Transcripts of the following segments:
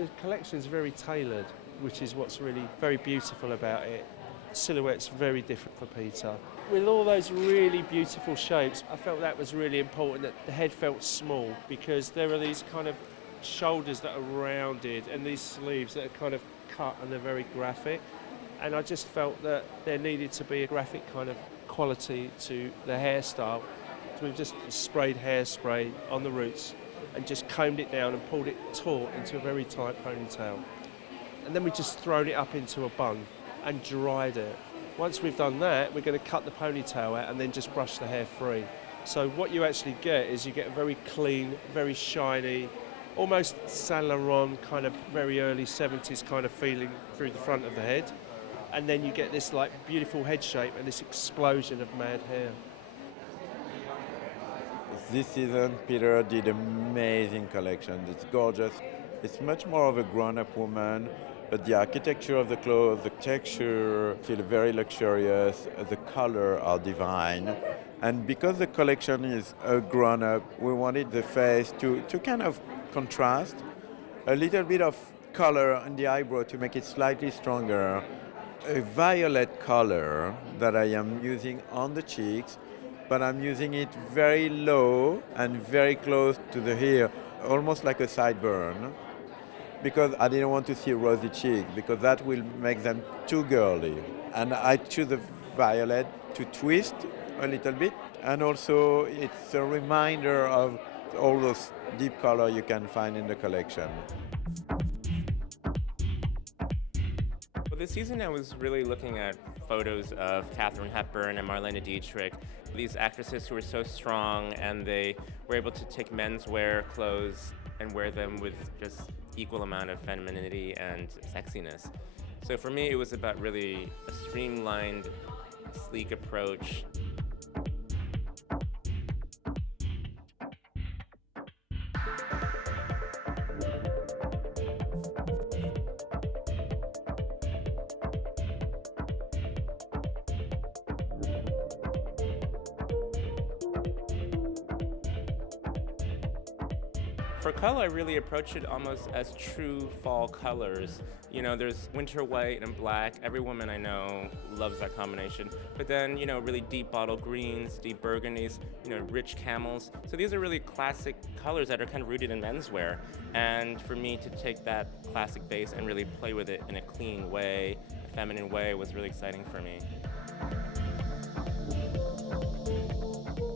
The collection is very tailored, which is what's really very beautiful about it. Silhouette's very different for Peter. With all those really beautiful shapes, I felt that was really important, that the head felt small, because there are these kind of shoulders that are rounded and these sleeves that are kind of cut and they're very graphic. And I just felt that there needed to be a graphic kind of quality to the hairstyle. So we've just sprayed hairspray on the roots and just combed it down and pulled it taut into a very tight ponytail. And then we just thrown it up into a bun and dried it. Once we've done that, we're going to cut the ponytail out and then just brush the hair free. So what you actually get is you get a very clean, very shiny, almost Saint Laurent kind of very early 70s kind of feeling through the front of the head. And then you get this like beautiful head shape and this explosion of mad hair. This season, Peter did an amazing collection. It's gorgeous. It's much more of a grown-up woman, but the architecture of the clothes, the texture feel very luxurious. The color are divine. And because the collection is a grown-up, we wanted the face to kind of contrast. A little bit of color on the eyebrow to make it slightly stronger. A violet color that I am using on the cheeks, but I'm using it very low and very close to the hair, almost like a sideburn, because I didn't want to see a rosy cheek, because that will make them too girly. And I choose the violet to twist a little bit, and also it's a reminder of all those deep color you can find in the collection. This season I was really looking at photos of Katharine Hepburn and Marlene Dietrich, these actresses who were so strong and they were able to take menswear clothes and wear them with just equal amount of femininity and sexiness. So for me it was about really a streamlined, sleek approach. For color, I really approached it almost as true fall colors. You know, there's winter white and black. Every woman I know loves that combination. But then, you know, really deep bottle greens, deep burgundies, you know, rich camels. So these are really classic colors that are kind of rooted in menswear. And for me to take that classic base and really play with it in a clean way, a feminine way, was really exciting for me.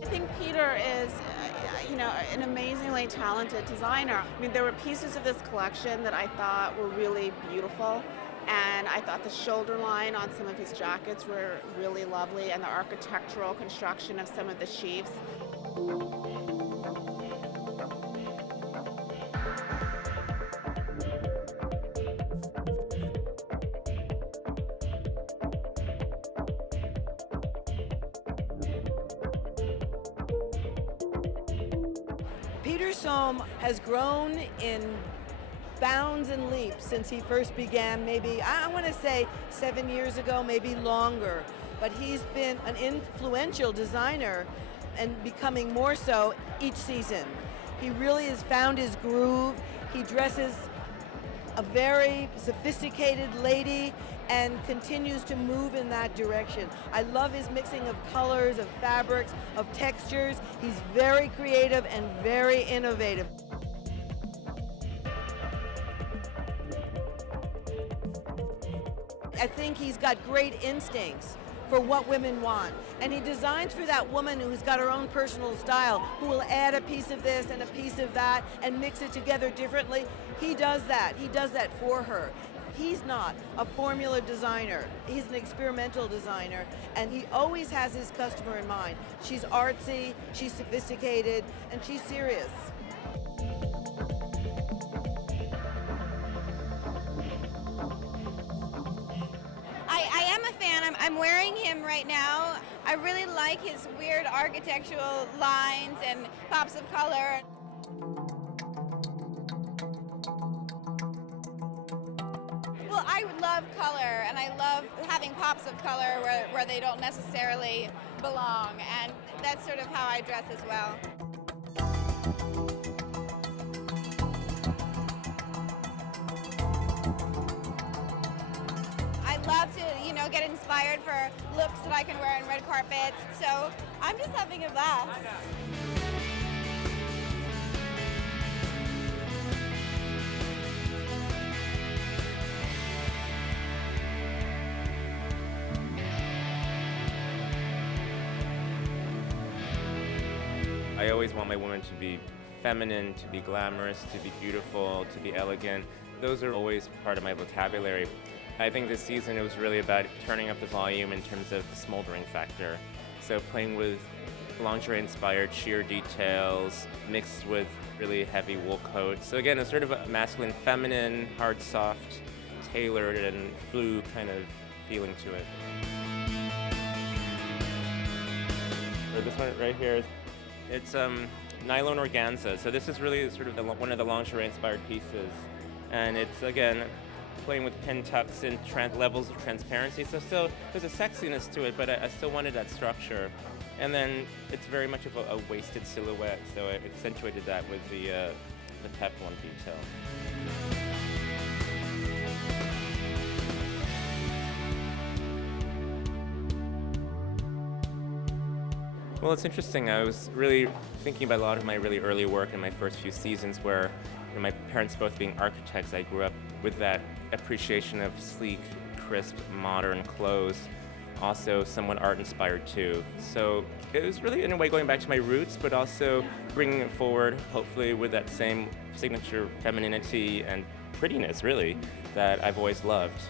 I think Peter is an amazingly talented designer. I mean, there were pieces of this collection that I thought were really beautiful, and I thought the shoulder line on some of his jackets were really lovely, and the architectural construction of some of the sheaths. Som has grown in bounds and leaps since he first began, maybe, I want to say 7 years ago, maybe longer. But he's been an influential designer and becoming more so each season. He really has found his groove. He dresses a very sophisticated lady and continues to move in that direction. I love his mixing of colors, of fabrics, of textures. He's very creative and very innovative. I think he's got great instincts for what women want. And he designs for that woman who's got her own personal style, who will add a piece of this and a piece of that and mix it together differently. He does that. He does that for her. He's not a formula designer. He's an experimental designer, and he always has his customer in mind. She's artsy, she's sophisticated, and she's serious. I am a fan. I'm wearing him right now. I really like his weird architectural lines and pops of color. Well, I love color, and I love having pops of color where they don't necessarily belong, and that's sort of how I dress as well. get inspired for looks that I can wear on red carpets. So I'm just having a blast. I always want my women to be feminine, to be glamorous, to be beautiful, to be elegant. Those are always part of my vocabulary. I think this season it was really about turning up the volume in terms of the smoldering factor. So playing with lingerie-inspired sheer details mixed with really heavy wool coats. So again, it's sort of a masculine, feminine, hard, soft, tailored, and flue kind of feeling to it. So this one right here, it's nylon organza. So this is really sort of one of the lingerie-inspired pieces. And it's, again, playing with pin tucks and levels of transparency. So still, there's a sexiness to it, but I still wanted that structure. And then it's very much of a waisted silhouette, so I accentuated that with the peplum detail. Well, it's interesting. I was really thinking about a lot of my really early work in my first few seasons where my parents both being architects, I grew up with that appreciation of sleek, crisp, modern clothes, also somewhat art-inspired too. So it was really, in a way, going back to my roots, but also bringing it forward, hopefully with that same signature femininity and prettiness, really, that I've always loved.